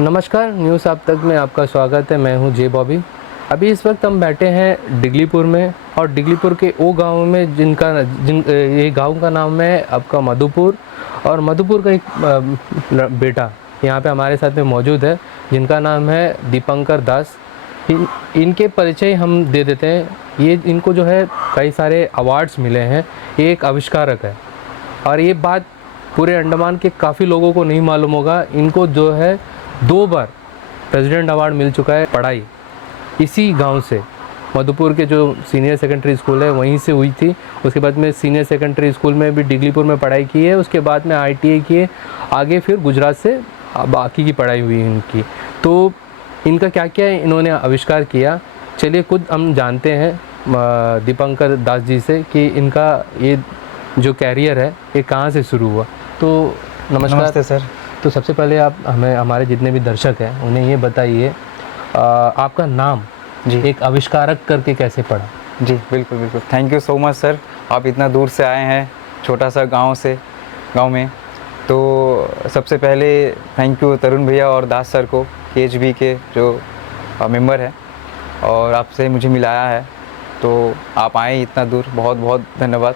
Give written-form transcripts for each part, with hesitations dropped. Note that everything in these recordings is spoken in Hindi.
नमस्कार, न्यूज़ आप तक में आपका स्वागत है। मैं हूं जे बॉबी। अभी इस वक्त हम बैठे हैं डिगलीपुर में, और डिगलीपुर के ओ गांव में ये गांव का नाम है आपका मधुपुर। और मधुपुर का एक बेटा यहां पे हमारे साथ में मौजूद है, जिनका नाम है दीपंकर दास। इनके परिचय हम दे देते हैं। ये इनको जो है कई सारे अवार्ड्स मिले हैं। ये एक आविष्कारक है, और ये बात पूरे अंडमान के काफ़ी लोगों को नहीं मालूम होगा। इनको जो है 2 बार प्रेसिडेंट अवार्ड मिल चुका है। पढ़ाई इसी गांव से, मधुपुर के जो सीनियर सेकेंडरी स्कूल है वहीं से हुई थी। उसके बाद में सीनियर सेकेंडरी स्कूल में भी डिगलीपुर में पढ़ाई की है। उसके बाद में ITI किए, आगे फिर गुजरात से बाकी की पढ़ाई हुई इनकी। तो इनका क्या क्या इन्होंने आविष्कार किया, चलिए खुद हम जानते हैं दीपंकर दास जी से कि इनका ये जो कैरियर है ये कहाँ से शुरू हुआ। तो नमस्कार। नमस्ते सर। तो सबसे पहले आप हमें, हमारे जितने भी दर्शक हैं उन्हें ये बताइए, आपका नाम जी एक आविष्कारक करके कैसे पड़ा? जी बिल्कुल बिल्कुल, thank you so much sir. आप इतना दूर से आए हैं, छोटा सा गांव में। तो सबसे पहले थैंक यू तरुण भैया और दास सर को, KHB के जो मेंबर है, और आपसे मुझे मिलाया है। तो आप आए इतना दूर, बहुत बहुत धन्यवाद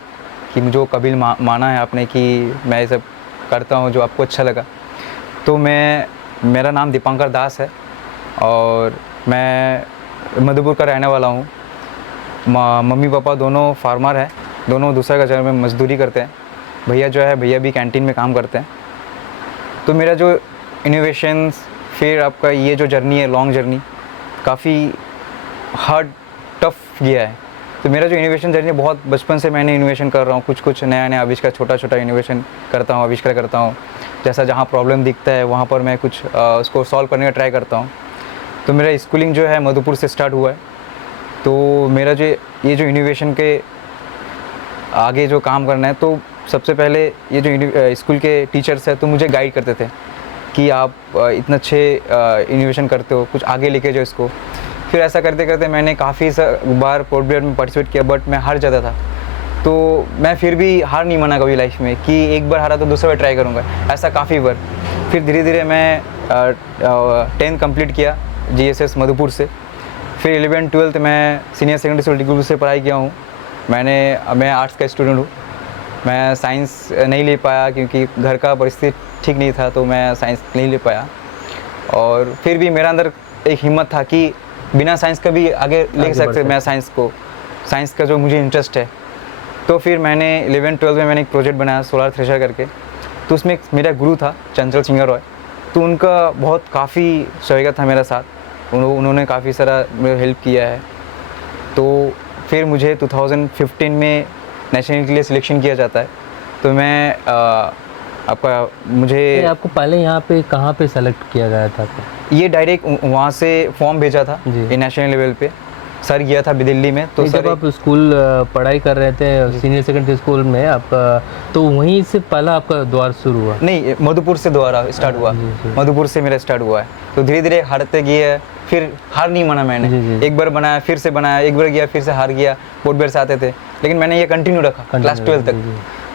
कि मुझे कबील माना है आपने कि मैं ये सब करता हूँ जो आपको अच्छा लगा। तो मेरा नाम दीपंकर दास है, और मैं मधुपुर का रहने वाला हूँ। मम्मी पापा दोनों फार्मर हैं, दोनों दूसरे का जगह में मजदूरी करते हैं। भैया भी कैंटीन में काम करते हैं। तो मेरा जो इनोवेशंस, फिर आपका ये जो जर्नी है, लॉन्ग जर्नी, काफ़ी हार्ड टफ गया है। तो मेरा जो इनोवेशन जर्नी है, बहुत बचपन से मैंने इनोवेशन कर रहा हूँ। कुछ नया आविष्कार, छोटा इनोवेशन करता हूँ, आविष्कार करता हूँ। जैसा जहाँ प्रॉब्लम दिखता है वहाँ पर मैं कुछ उसको सॉल्व करने का ट्राई करता हूँ। तो मेरा स्कूलिंग जो है मधुपुर से स्टार्ट हुआ है। तो मेरा जो ये जो इनोवेशन के आगे जो काम करना है, तो सबसे पहले ये जो स्कूल के टीचर्स हैं तो मुझे गाइड करते थे कि आप इतना अच्छे इनोवेशन करते हो, कुछ आगे लेके जाओ इसको। फिर ऐसा करते करते मैंने काफ़ी बार पोर्ट ब्लेयर में पार्टिसिपेट किया, बट मैं हार जाता था। तो मैं फिर भी हार नहीं माना कभी लाइफ में कि एक बार हारा तो दूसरा बार ट्राई करूँगा, ऐसा काफ़ी बार। फिर धीरे धीरे मैं 10th कंप्लीट किया GSS मधुपुर से। फिर 11th 12th मैं सीनियर सेकेंडरी स्कूल डिगलीपुर से पढ़ाई किया हूँ। मैं आर्ट्स का स्टूडेंट हूँ। मैं साइंस नहीं ले पाया क्योंकि घर का परिस्थिति ठीक नहीं था, तो मैं साइंस नहीं ले पाया। और फिर भी मेरा अंदर एक हिम्मत था कि बिना साइंस का भी आगे ले सकते मैं साइंस का जो मुझे इंटरेस्ट है। तो फिर मैंने 11th 12th में मैंने एक प्रोजेक्ट बनाया सोलर थ्रेशर करके। तो उसमें मेरा गुरु था चंचल सिंगर रॉय, तो उनका बहुत काफ़ी सहयोग था मेरा साथ। उन्होंने काफ़ी सारा मेरा हेल्प किया है। तो फिर मुझे 2015 में नेशनल के लिए सिलेक्शन किया जाता है। तो मैं आपको पहले यहाँ पे कहाँ पे सेलेक्ट किया गया था आपको? ये डायरेक्ट वहाँ से फॉर्म भेजा था नेशनल लेवल पे। सर गया था दिल्ली में। तो जब आप स्कूल पढ़ाई कर रहे थे सीनियर सेकेंडरी स्कूल में आपका, तो वहीं से पहला आपका द्वार शुरू हुआ? नहीं, मधुपुर से द्वारा स्टार्ट हुआ। मधुपुर से मेरा स्टार्ट हुआ है। तो धीरे धीरे हारते गए, फिर हार नहीं माना मैंने। एक बार बनाया, फिर से बनाया, एक बार गया, फिर से हार गया। पोर्ट ब्लेयर से आते थे, लेकिन मैंने ये कंटिन्यू रखा क्लास 12 तक।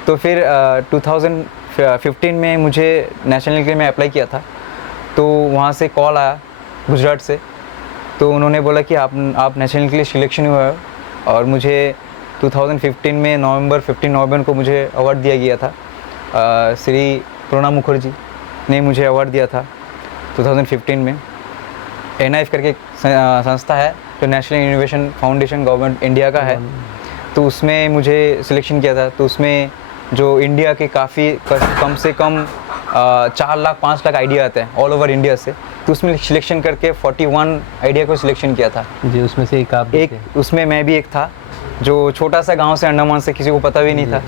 तो फिर 2015 में मुझे नेशनल के लिए मैं अप्लाई किया था। तो वहाँ से कॉल आया गुजरात से। तो उन्होंने बोला कि आप नेशनल के लिए सिलेक्शन हुआ है। और मुझे 2015 में 15 नवंबर को मुझे अवार्ड दिया गया था। श्री प्रणब मुखर्जी ने मुझे अवार्ड दिया था 2015 में। NIF करके संस्था है जो national innovation foundation government India का है। तो उसमें मुझे सिलेक्शन किया था। तो उसमें जो इंडिया के काफ़ी कम से कम 4 लाख 5 लाख आइडिया आते हैं ऑल ओवर इंडिया से। तो उसमें सिलेक्शन करके 41 आइडिया को सिलेक्शन किया था जी। उसमें से एक उसमें मैं भी एक था, जो छोटा सा गांव से, अंडमान से, किसी को पता भी नहीं था।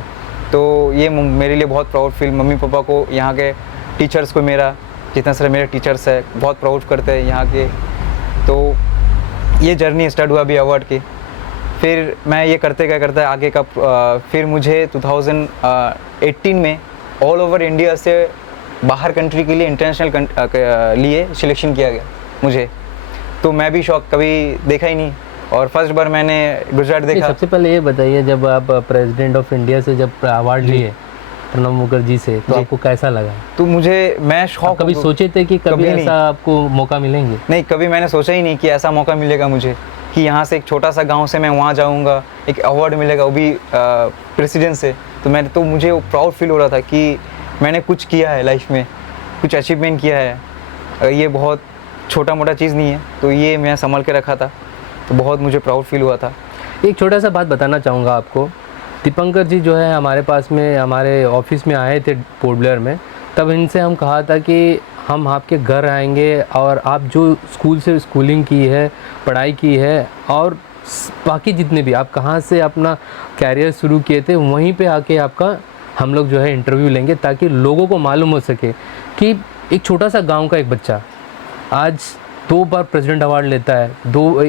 तो ये मेरे लिए बहुत प्राउड फील, मम्मी पापा को, यहाँ के टीचर्स को, मेरा जितना सारे मेरे टीचर्स है बहुत प्राउड करते हैं यहाँ के। तो ये जर्नी स्टार्ट हुआ अभी अवार्ड की। फिर मैं ये करते आगे का फिर मुझे 2018 में ऑल ओवर इंडिया से बाहर कंट्री के लिए इंटरनेशनल लिए सिलेक्शन किया गया मुझे। तो मैं भी शौक कभी देखा ही नहीं, और फर्स्ट बार मैंने गुजरात देखा। सबसे पहले ये बताइए, जब आप प्रेसिडेंट ऑफ इंडिया से जब अवार्ड लिए, प्रणब मुखर्जी से, तो जी। आपको कैसा लगा? तो मुझे मैं आप शौक कभी सोचे थे कि कभी नहीं। ऐसा आपको मौका मिलेंगे? नहीं, कभी मैंने सोचा ही नहीं कि ऐसा मौका मिलेगा मुझे, कि यहाँ से एक छोटा सा गांव से मैं वहाँ जाऊँगा, एक अवार्ड मिलेगा, वो भी प्रेसिडेंट से। तो मुझे प्राउड फील हो रहा था कि मैंने कुछ किया है लाइफ में, कुछ अचीवमेंट किया है। ये बहुत छोटा मोटा चीज़ नहीं है, तो ये मैं संभाल के रखा था, तो बहुत मुझे प्राउड फील हुआ था। एक छोटा सा बात बताना चाहूँगा आपको। दीपंकर जी जो है हमारे पास में, हमारे ऑफिस में आए थे पोर्ट ब्लेयर में, तब इनसे हम कहा था कि हम आपके घर आएंगे और आप जो स्कूल से स्कूलिंग की है, पढ़ाई की है, और बाकी जितने भी आप कहाँ से अपना कैरियर शुरू किए थे, वहीं पे आके आपका हम लोग जो है इंटरव्यू लेंगे, ताकि लोगों को मालूम हो सके कि एक छोटा सा गांव का एक बच्चा आज 2 बार प्रेसिडेंट अवार्ड लेता है,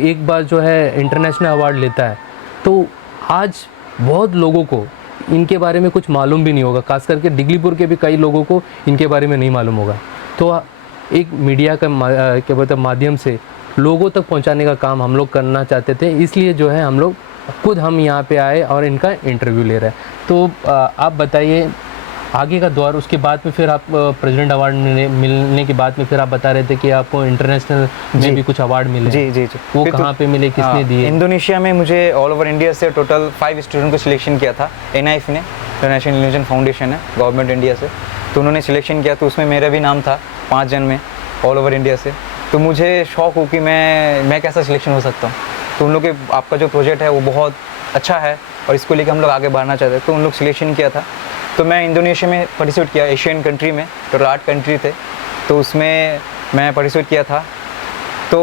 एक बार जो है इंटरनेशनल अवार्ड लेता है। तो आज बहुत लोगों को इनके बारे में कुछ मालूम भी नहीं होगा, खास करके डिगलीपुर के भी कई लोगों को इनके बारे में नहीं मालूम होगा। तो एक मीडिया का क्या बोलते हैं माध्यम से लोगों तक पहुंचाने का काम हम लोग करना चाहते थे, इसलिए जो है हम लोग खुद हम यहाँ पे आए और इनका इंटरव्यू ले रहे हैं। तो आप बताइए आगे का दौर, उसके बाद में फिर आप प्रेसिडेंट अवार्ड मिलने के बाद में फिर आप बता रहे थे कि आपको इंटरनेशनल में भी कुछ अवार्ड मिले। जी जी जी। वो फिर तो- कहाँ पे मिले, किसने दिए? इंडोनेशिया में मुझे ऑल ओवर इंडिया से टोटल 5 स्टूडेंट को सिलेक्शन किया था। NIF ने, इंटरनेशनल इल्यूजन फाउंडेशन है गवर्नमेंट इंडिया से, तो उन्होंने सिलेक्शन किया, तो उसमें मेरा भी नाम था 5 जन में ऑल ओवर इंडिया से। तो मुझे शौक हो कि मैं कैसा सिलेक्शन हो सकता हूँ। तो उन लोग के आपका जो प्रोजेक्ट है वो बहुत अच्छा है और इसको लेकर हम लोग आगे बढ़ना चाहते हैं, तो उन लोग सिलेक्शन किया था। तो मैं इंडोनेशिया में पार्टिसिपेट किया, एशियन कंट्री में, टोटल 8 कंट्री थे, तो उसमें मैं पार्टिसिपेट किया था। तो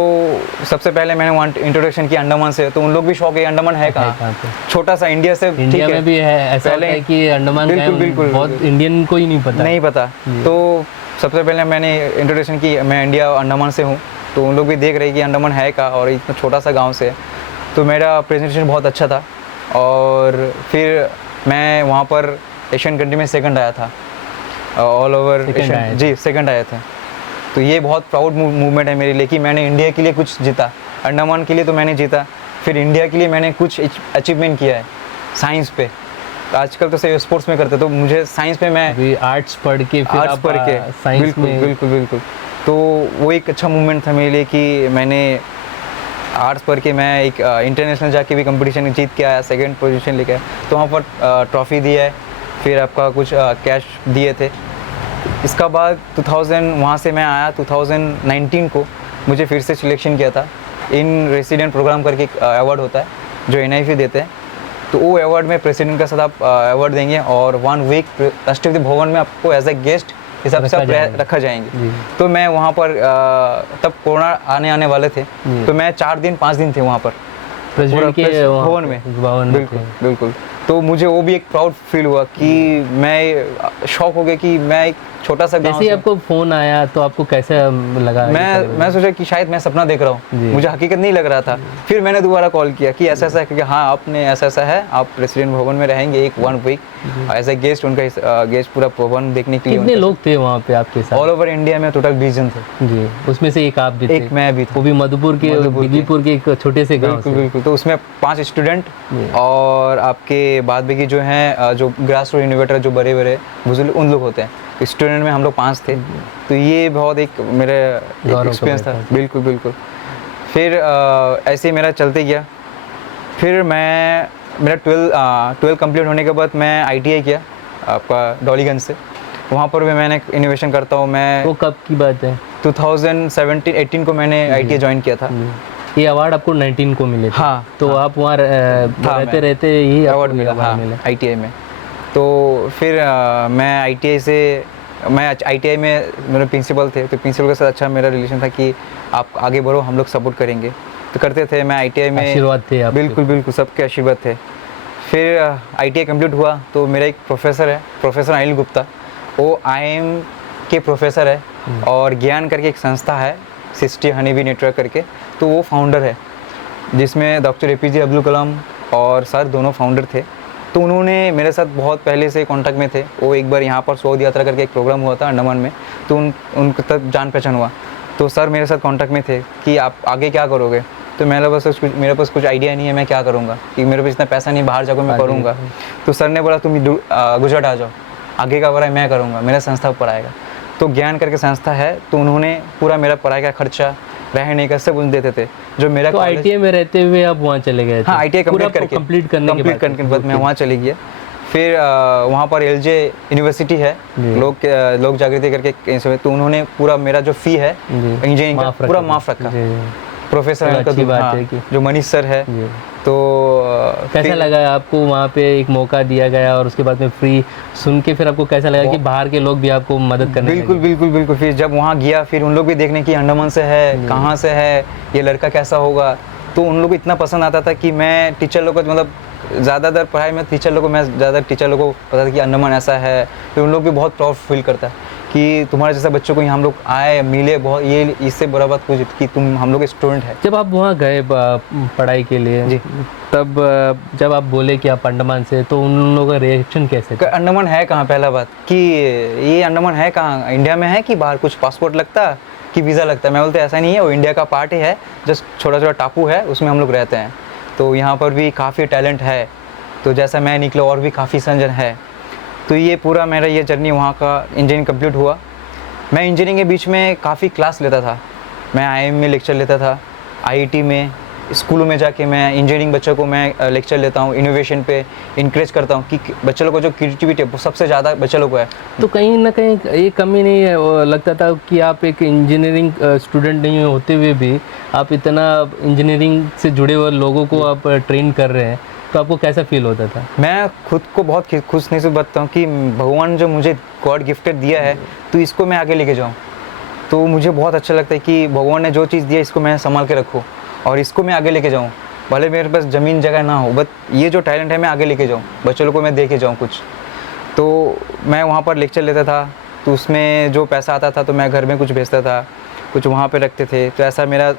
सबसे पहले मैंने वहाँ इंट्रोडक्शन किया अंडमान से, तो उन लोग भी शौक है अंडमान है कहाँ, छोटा सा इंडिया से, इंडिया में भी है ऐसा होता है कि अंडमान का है, बिल्कुल बहुत इंडियन को ही नहीं पता। नहीं पता। तो सबसे पहले मैंने इंट्रोडक्शन की, मैं इंडिया अंडमान से हूँ, तो उन लोग भी देख रहे कि अंडमान है कहाँ और इतना छोटा सा गाँव से। तो मेरा प्रेजेंटेशन बहुत अच्छा था और फिर मैं वहाँ पर एशियन कंट्री में सेकंड आया था ऑल ओवर एशियन। जी, सेकंड आए थे। तो ये बहुत प्राउड मूवमेंट है मेरे लिए कि मैंने इंडिया के लिए कुछ जीता। अंडमान के लिए तो मैंने जीता, फिर इंडिया के लिए मैंने कुछ अचीवमेंट किया है साइंस पे। आजकल तो से स्पोर्ट्स में करते, तो मुझे साइंस में मैं आर्ट्स पढ़ के फिर आर्ट्स पढ़ के साइंस में, बिल्कुल। तो वो एक अच्छा मूवमेंट था मेरे लिए कि मैंने आर्ट्स पढ़ के मैं एक इंटरनेशनल जाके भी कंपटीशन जीत के आया, सेकंड पोजीशन लेके आया। तो वहाँ पर ट्रॉफी दिया है, फिर आपका कुछ कैश दिए थे। इसका बाद 2000 वहाँ से मैं आया, 2019 को मुझे फिर से सिलेक्शन किया था। इन रेसिडेंट प्रोग्राम करके एक अवार्ड होता है जो NIF देते हैं, तो वो अवार्ड में प्रेसिडेंट के साथ आप अवार्ड देंगे और 1 वीक राष्ट्रपति भवन में आपको एज ए गेस्ट हिसाब से रखा जाएंगे। तो मैं वहाँ पर तब कोरोना आने वाले थे, तो मैं 4 दिन 5 दिन थे वहाँ पर प्रेसिडेंट के भवन में। बिल्कुल। तो मुझे वो भी एक प्राउड फील हुआ कि मैं शौक हो गया कि मैं एक छोटा सा गाँव जैसे ही आपको फोन आया तो आपको कैसे लगा? मैं सोचा कि शायद मैं सपना देख रहा हूँ, मुझे हकीकत नहीं लग रहा था। फिर मैंने दोबारा कॉल किया कि ऐसा है, क्योंकि हाँ आपने ऐसा है, आप प्रेसिडेंट भवन में रहेंगे 1 वीक एज ए गेस्ट, उनका गेस्ट पूरा भवन देखने के लिए। कितने लोग थे वहाँ पे आपके साथ? ऑल ओवर इंडिया में टोटल 20 जन थे जी, उसमें से एक आप भी थे? एक मैं भी था, वो भी मधुपुर के, दिल्लीपुर के एक छोटे से गाँव से। बिल्कुल। तो उसमें 5 स्टूडेंट और आपके बाद में जो हैं जो ग्रास रूट इनोवेटर जो बड़े बुजुर्ग उन लोग होते हैं। स्टूडेंट में हम लोग 5 थे, तो ये बहुत एक मेरा एक्सपीरियंस था। बिल्कुल। फिर ऐसे ही मेरा चलते गया। फिर मेरा 12 कंप्लीट होने के बाद मैं ITI किया आपका डॉलीगंज से। वहाँ पर भी मैंने इनोवेशन करता हूँ मैं। वो कब की बात है? 2017-18 को मैंने ITI ज्वाइन किया था। ये अवार्ड आपको 19 को मिले थे? हाँ। तो आप वहाँ रहते ही अवार्ड मिला ITI में। तो फिर मैं ITI में मेरे प्रिंसिपल थे, तो प्रिंसिपल के साथ अच्छा मेरा रिलेशन था कि आप आगे बढ़ो, हम लोग सपोर्ट करेंगे, तो करते थे। मैं ITI में आशीर्वाद थे आपके? बिल्कुल सबके आशीर्वाद थे। फिर ITI कंप्लीट हुआ तो मेरा एक प्रोफेसर है, प्रोफेसर अनिल गुप्ता, वो IIM के प्रोफेसर है और ज्ञान करके एक संस्था है, 60 हनीबी नेटवर्क करके, तो वो फाउंडर है, जिसमें डॉक्टर APJ अब्दुल कलाम और सर दोनों फाउंडर थे। तो उन्होंने मेरे साथ बहुत पहले से कांटेक्ट में थे। वो एक बार यहाँ पर शोध यात्रा करके एक प्रोग्राम हुआ था अंडमान में, तो उनके तब जान पहचान हुआ। तो सर मेरे साथ कांटेक्ट में थे कि आप आगे क्या करोगे। तो मेरे पास कुछ आइडिया नहीं है मैं क्या करूँगा, कि मेरे पास इतना पैसा नहीं बाहर जाकर मैं करूँगा। तो सर ने बोला तुम गुजरात आ जाओ। आगे का पढ़ाई मैं करूँगा, मेरा संस्था पढ़ाएगा। तो ज्ञान करके संस्था है, तो उन्होंने पूरा मेरा पढ़ाई का खर्चा, रहने का सब कुछ देते थे। जो मेरा तो ITI में रहते हुए आप वहाँ चले गए थे? हाँ, ITI कंप्लीट करने के बाद मैं वहाँ चले गया। फिर वहाँ पर LJ यूनिवर्सिटी है, लोक जागृति करके, तो उन्होंने पूरा मेरा जो फ़ी है इंजीनियरिंग का पूरा माफ़ रखा। प्रोफेसर अच्छी बात है कि जो मनीष सर है। तो कैसा लगा आपको वहाँ पे एक मौका दिया गया और उसके बाद में फ्री सुन के फिर आपको कैसा लगा कि बाहर के लोग भी आपको मदद करने बिल्कुल लगे? बिल्कुल बिल्कुल। फिर जब वहाँ गया, फिर उन लोग भी देखने की अंडमान से है, कहाँ से है, ये लड़का कैसा होगा, तो उन लोग को इतना पसंद आता था कि मैं टीचर लोग को, मतलब ज़्यादातर पढ़ाई में टीचर लोग को, मैं ज़्यादा टीचर लोग को पता था कि अंडमान ऐसा है। फिर उन लोग भी बहुत प्राउड फील करता है कि तुम्हारे जैसा बच्चों को यहाँ हम लोग आए, मिले, बहुत ये इससे बड़ा बात कुछ कि तुम हम लोग स्टूडेंट है। जब आप वहाँ गए पढ़ाई के लिए जी, तब जब आप बोले कि आप अंडमान से, तो उन लोगों का रिएक्शन कैसे था? अंडमान है कहाँ, पहला बात कि ये अंडमान है कहाँ, इंडिया में है कि बाहर कुछ पासपोर्ट लगता कि वीज़ा लगता है? मैं बोलते ऐसा नहीं है, वो इंडिया का पार्ट ही है, जस्ट छोटा छोटा टापू है, उसमें हम लोग रहते हैं। तो यहाँ पर भी काफ़ी टैलेंट है, तो जैसा मैं निकला और भी काफ़ी संजन है। तो ये पूरा मेरा ये जर्नी वहाँ का इंजीनियरिंग कंप्लीट हुआ। मैं इंजीनियरिंग के बीच में काफ़ी क्लास लेता था, मैं IIM में लेक्चर लेता था, IIT में, स्कूलों में जाके मैं इंजीनियरिंग बच्चों को मैं लेक्चर लेता हूँ, इनोवेशन पे इंकरेज करता हूँ कि बच्चों लोगों को जो क्रिएटिविटी है वो सबसे ज़्यादा बच्चों लोगों को है। तो कहीं ना कहीं ये कमी नहीं है, वो लगता था कि आप एक इंजीनियरिंग स्टूडेंट नहीं होते हुए भी आप इतना इंजीनियरिंग से जुड़े हुए लोगों को आप ट्रेन कर रहे हैं, तो आपको कैसा फील होता था? मैं खुद को बहुत खुश नसीब बताता हूँ कि भगवान जो मुझे गॉड गिफ्टेड दिया है, तो इसको मैं आगे लेके जाऊँ। तो मुझे बहुत अच्छा लगता है कि भगवान ने जो चीज़ दिया इसको मैं संभाल के रखूँ और इसको मैं आगे लेके जाऊँ। भले मेरे पास ज़मीन जगह ना हो, बट ये जो टैलेंट है मैं आगे लेके जाऊँ, बच्चों लोगों को मैं दे के जाऊँ कुछ। तो मैं वहाँ पर लेक्चर लेता था, तो उसमें जो पैसा आता था तो मैं घर में कुछ भेजता था, कुछ वहाँ पे रखते थे। तो ऐसा मेरा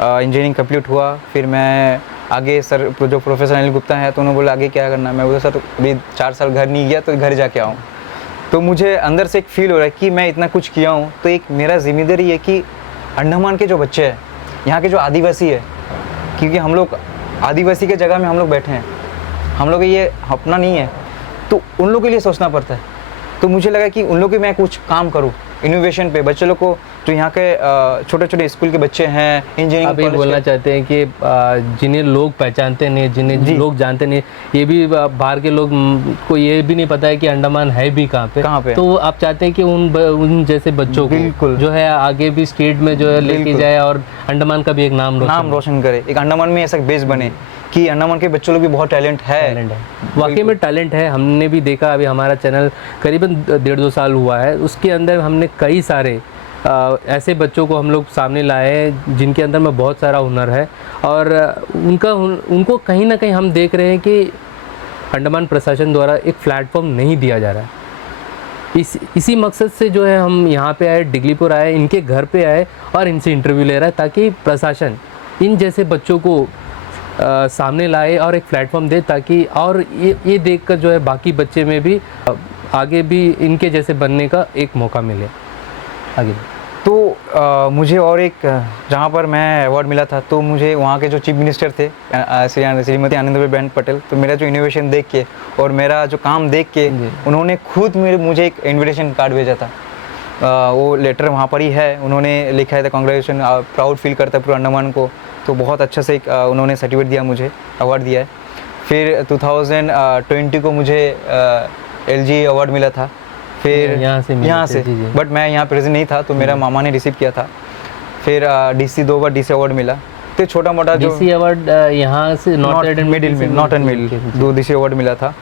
इंजीनियरिंग कंप्लीट हुआ। फिर मैं आगे सर जो प्रोफेसर अनिल गुप्ता है, तो उन्होंने बोला आगे क्या करना है। मैं बोला सर अभी 4 साल घर नहीं गया, तो घर जाके आऊँ। तो मुझे अंदर से एक फ़ील हो रहा है कि मैं इतना कुछ किया हूँ, तो एक मेरा जिम्मेदारी है कि अंडमान के जो बच्चे हैं, यहाँ के जो आदिवासी है, क्योंकि हम लोग आदिवासी के जगह में हम लोग बैठे हैं, हम लोग ये अपना नहीं है, तो उन लोगों के लिए सोचना पड़ता है। तो मुझे लगा कि उन लोगों के मैं कुछ काम करूँ इनोवेशन पे, बच्चों लोग को जो यहाँ के छोटे छोटे स्कूल के बच्चे हैं, इंजीनियरिंग आप ये बोलना चाहते हैं कि जिन्हें लोग पहचानते नहीं, जिन्हें लोग जानते नहीं, ये भी बाहर के लोग को ये भी नहीं पता है कि अंडमान है भी कहाँ पे, तो आप चाहते हैं कि उन जैसे बच्चों को जो है आगे भी स्टेट में जो है लेके जाए और अंडमान का भी एक नाम रोशन करे, एक अंडमान में ऐसा बेस बने कि अंडमान के बच्चों लोग भी बहुत टैलेंट है। वाकई में टैलेंट है। हमने भी देखा, अभी हमारा चैनल करीबन 1.5-2 साल हुआ है, उसके अंदर हमने कई सारे ऐसे बच्चों को हम लोग सामने लाए हैं जिनके अंदर में बहुत सारा हुनर है और उनको कहीं ना कहीं हम देख रहे हैं कि अंडमान प्रशासन द्वारा एक प्लेटफॉर्म नहीं दिया जा रहा है। इसी मकसद से जो है हम यहाँ पे आए, डिगलीपुर आए, इनके घर पे आए और इनसे इंटरव्यू ले रहा है ताकि प्रशासन इन जैसे बच्चों को सामने लाए और एक प्लेटफॉर्म दे, ताकि और ये देखकर जो है बाकी बच्चे में भी आगे भी इनके जैसे बनने का एक मौका मिले आगे। तो मुझे और एक जहाँ पर मैं अवार्ड मिला था, तो मुझे वहाँ के जो चीफ मिनिस्टर थे श्रीमती आनंदीबेन पटेल, तो मेरा जो इनोवेशन देख के और मेरा जो काम देख के उन्होंने खुद मुझे एक इन्विटेशन कार्ड भेजा था। वो लेटर वहाँ पर ही है, उन्होंने लिखा है था कांग्रेचुलेशन, प्राउड फील करता है पूरा अंडमान को। तो बहुत अच्छा से उन्होंने सर्टिफिकेट दिया, मुझे अवार्ड दिया है। फिर 2020 को मुझे LG अवार्ड मिला था, फिर यहाँ से बट मैं यहाँ प्रेजेंट नहीं था, तो मेरा मामा ने रिसीव किया था। फिर DC 2 बार DC अवार्ड मिला। तो छोटा मोटा जो DC अवार्ड यहाँ से north and middle 2 DC award मिला था।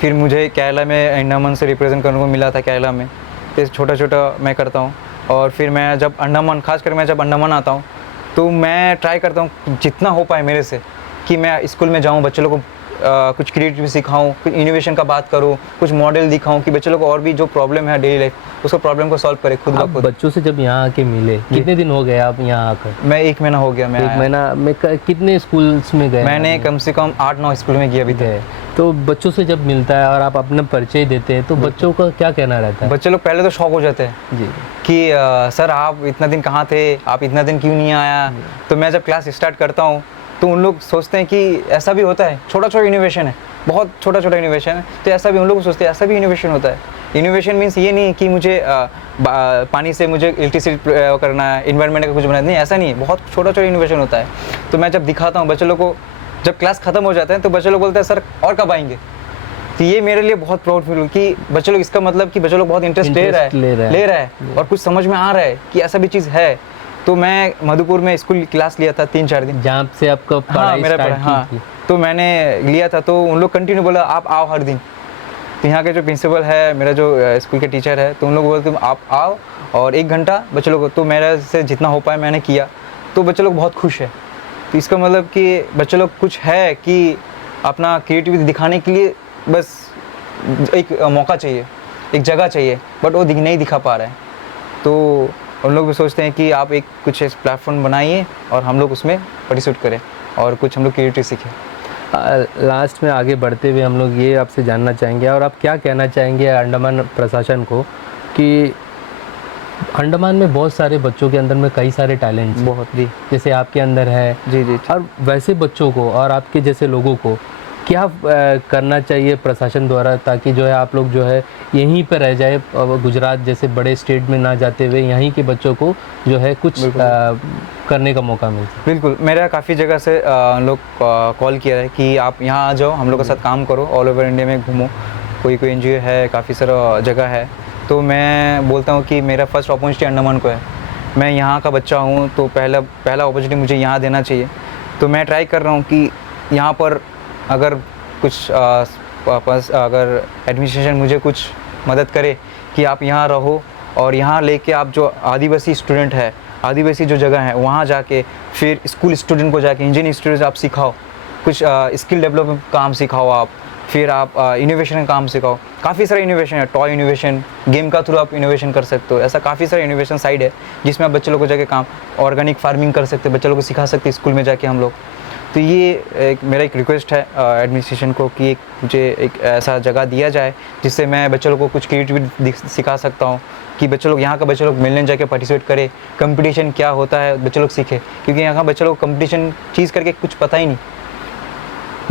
फिर मुझे केरला में अंडमान से रिप्रेजेंट करने को मिला था, केरला में। तो छोटा छोटा मैं करता हूँ। और फिर मैं जब अंडमान, खासकर मैं जब अंडमान आता हूँ, तो मैं ट्राई करता हूँ जितना हो पाए मेरे से कि मैं स्कूल में जाऊँ, बच्चों लोगों को कुछ क्रिएटिव सिखाऊं, कुछ इनोवेशन का बात करूं, कुछ मॉडल दिखाऊं कि बच्चों लोग और भी जो प्रॉब्लम है डेली लाइफ, उसको प्रॉब्लम को सॉल्व करे खुद ब खुद। बच्चों से जब यहाँ आके मिले, कितने दिन हो गए आप यहाँ आकर? मैं 1 महीना हो गया। मैं 1 महीना में कितने स्कूल्स में गए? मैंने कम से कम 8-9 स्कूल में किया अभी तक। तो बच्चों से जब मिलता है और आप अपना परिचय देते हैं, तो बच्चों का क्या कहना रहता है? बच्चे लोग पहले तो शॉक हो जाते हैं जी कि सर आप इतना दिन कहाँ थे, आप इतना दिन क्यों नहीं आया। तो मैं जब क्लास स्टार्ट करता हूँ तो उन लोग सोचते हैं कि ऐसा भी होता है, छोटा छोटा इनोवेशन है, बहुत छोटा छोटा इनोवेशन है। तो ऐसा भी हम लोग सोचते हैं, ऐसा भी इनोवेशन होता है। इनोवेशन मीन्स ये नहीं कि मुझे पानी से मुझे इलेक्ट्रिसिटी करना है, इन्वायरमेंट का कुछ बनाना, नहीं, ऐसा नहीं है। बहुत छोटा छोटा इनोवेशन होता है। तो मैं जब दिखाता हूँ बच्चे लोग को, जब क्लास खत्म हो जाता है तो बच्चे लोग बोलते हैं सर और कब आएंगे। तो ये मेरे लिए बहुत प्राउड फील कि बच्चे लोग, इसका मतलब कि बच्चे लोग बहुत इंटरेस्ट ले रहा है और कुछ समझ में आ रहा है कि ऐसा भी चीज़ है। तो मैं मधुपुर में स्कूल क्लास लिया था 3-4 दिन, जहाँ से आपका पढ़ाई स्टार्ट की थी। तो मैंने लिया था, तो उन लोग कंटिन्यू बोला आप आओ हर दिन। तो यहाँ के जो प्रिंसिपल है, मेरा जो स्कूल के टीचर है, तो उन लोग बोलते आप आओ और 1 घंटा बच्चे लोग, तो मेरे से जितना हो पाए मैंने किया। तो बच्चे लोग बहुत खुश है। तो इसका मतलब कि बच्चे लोग कुछ है कि अपना क्रिएटिविटी दिखाने के लिए बस एक मौका चाहिए, एक जगह चाहिए, बट वो नहीं दिखा पा रहा है। तो उन लोग भी सोचते हैं कि आप एक कुछ प्लेटफॉर्म बनाइए और हम लोग उसमें पार्टिसिपेट करें और कुछ हम लोग क्रिएटिविटी सीखें। लास्ट में आगे बढ़ते हुए हम लोग ये आपसे जानना चाहेंगे, और आप क्या कहना चाहेंगे अंडमान प्रशासन को कि अंडमान में बहुत सारे बच्चों के अंदर में कई सारे टैलेंट्स, बहुत जी, जैसे आपके अंदर है जी, और वैसे बच्चों को और आपके जैसे लोगों को क्या करना चाहिए प्रशासन द्वारा, ताकि जो है आप लोग जो है यहीं पर रह जाए, गुजरात जैसे बड़े स्टेट में ना जाते हुए यहीं के बच्चों को जो है कुछ करने का मौका मिल सके। बिल्कुल, मेरा काफ़ी जगह से लोग कॉल किया है कि आप यहाँ आ जाओ, हम लोग के साथ काम करो, ऑल ओवर इंडिया में घूमो, कोई NGO है, काफ़ी सारा जगह है। तो मैं बोलता हूँ कि मेरा फर्स्ट अपॉर्चुनिटी अंडमान को है। मैं यहाँ का बच्चा हूँ, तो पहला अपॉर्चुनिटी मुझे यहाँ देना चाहिए। तो मैं ट्राई कर रहा हूँ कि यहाँ पर अगर कुछ अगर एडमिनिस्ट्रेशन मुझे कुछ मदद करे कि आप यहाँ रहो और यहाँ लेके आप जो आदिवासी स्टूडेंट है, आदिवासी जो जगह है वहाँ जाके फिर स्कूल स्टूडेंट को जाके इंजीनियरिंग स्टूडेंट आप सिखाओ, कुछ स्किल डेवलपमेंट काम सिखाओ आप, फिर आप इनोवेशन का काम सिखाओ। काफ़ी सारा इनोवेशन है, टॉय इनोवेशन, गेम का थ्रू आप इनोवेशन कर सकते हो। ऐसा काफ़ी सारा इनोवेशन साइड है जिसमें आप बच्चे लोगों को जाके काम, ऑर्गेनिक फार्मिंग कर सकते हैं, बच्चे लोगों को सिखा सकते हैं स्कूल में जाके हम लोग। तो ये मेरा एक रिक्वेस्ट है एडमिनिस्ट्रेशन को कि मुझे एक ऐसा जगह दिया जाए जिससे मैं बच्चों लोगों को कुछ क्रिएटिविटी सिखा सकता हूँ, कि बच्चे लोग यहाँ का बच्चे लोग मिलने जाके पार्टिसिपेट करें, कंपटीशन क्या होता है बच्चे लोग सीखे, क्योंकि यहाँ का बच्चे लोग कंपटीशन चीज़ करके कुछ पता ही नहीं।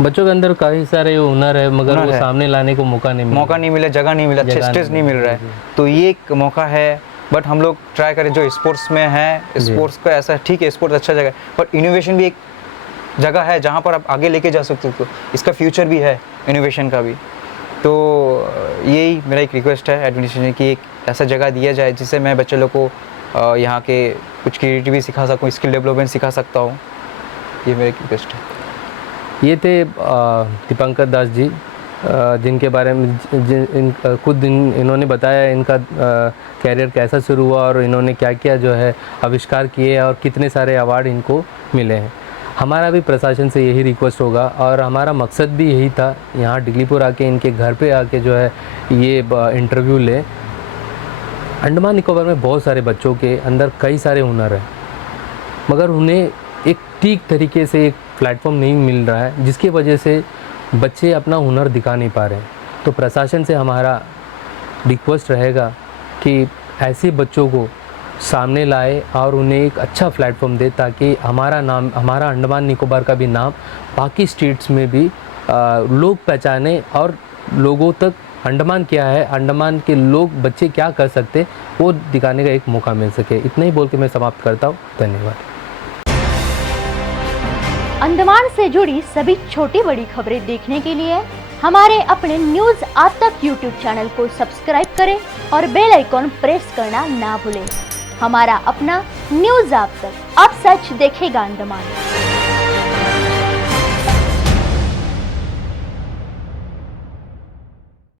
बच्चों के अंदर काफ़ी सारे हुनर है, मगर वो सामने लाने को मौका नहीं मिला, जगह नहीं मिला, स्टेज नहीं मिल रहा है। तो ये एक मौका है, बट हम लोग ट्राई करें जो स्पोर्ट्स में है, स्पोर्ट्स का ऐसा ठीक है, स्पोर्ट्स अच्छा जगह है, बट इनोवेशन भी एक जगह है जहाँ पर आप आगे लेके जा सकते हो। इसका फ्यूचर भी है इनोवेशन का भी। तो यही मेरा एक रिक्वेस्ट है एडमिनिस्ट्रेशन की, एक ऐसा जगह दिया जाए जिससे मैं बच्चे लोग को यहाँ के कुछ क्रिएटिविटी सिखा सकूँ, स्किल डेवलपमेंट सिखा सकता हूँ। ये मेरी रिक्वेस्ट है। ये थे दीपंकर दास जी, जिनके बारे में खुद इन्होंने बताया इनका कैरियर कैसा शुरू हुआ और इन्होंने क्या क्या जो है आविष्कार किए और कितने सारे अवार्ड इनको मिले हैं। हमारा भी प्रशासन से यही रिक्वेस्ट होगा और हमारा मकसद भी यही था, यहाँ डिगलीपुर आके इनके घर पे आके जो है ये इंटरव्यू ले। अंडमान निकोबार में बहुत सारे बच्चों के अंदर कई सारे हुनर हैं, मगर उन्हें एक ठीक तरीके से एक प्लेटफॉर्म नहीं मिल रहा है, जिसकी वजह से बच्चे अपना हुनर दिखा नहीं पा रहे हैं। तो प्रशासन से हमारा रिक्वेस्ट रहेगा कि ऐसे बच्चों को सामने लाए और उन्हें एक अच्छा प्लेटफॉर्म दे, ताकि हमारा नाम, हमारा अंडमान निकोबार का भी नाम बाकी स्टेट्स में भी लोग पहचाने और लोगों तक अंडमान क्या है, अंडमान के लोग बच्चे क्या कर सकते, वो दिखाने का एक मौका मिल सके। इतना ही बोल के मैं समाप्त करता हूँ। धन्यवाद। अंडमान से जुड़ी सभी छोटी बड़ी खबरें देखने के लिए हमारे अपने न्यूज़ आज तक यूट्यूब चैनल को सब्सक्राइब करें और बेल आइकॉन प्रेस करना ना भूलें। हमारा अपना न्यूज़ आज तक, अब सच देखेगा अंडमान।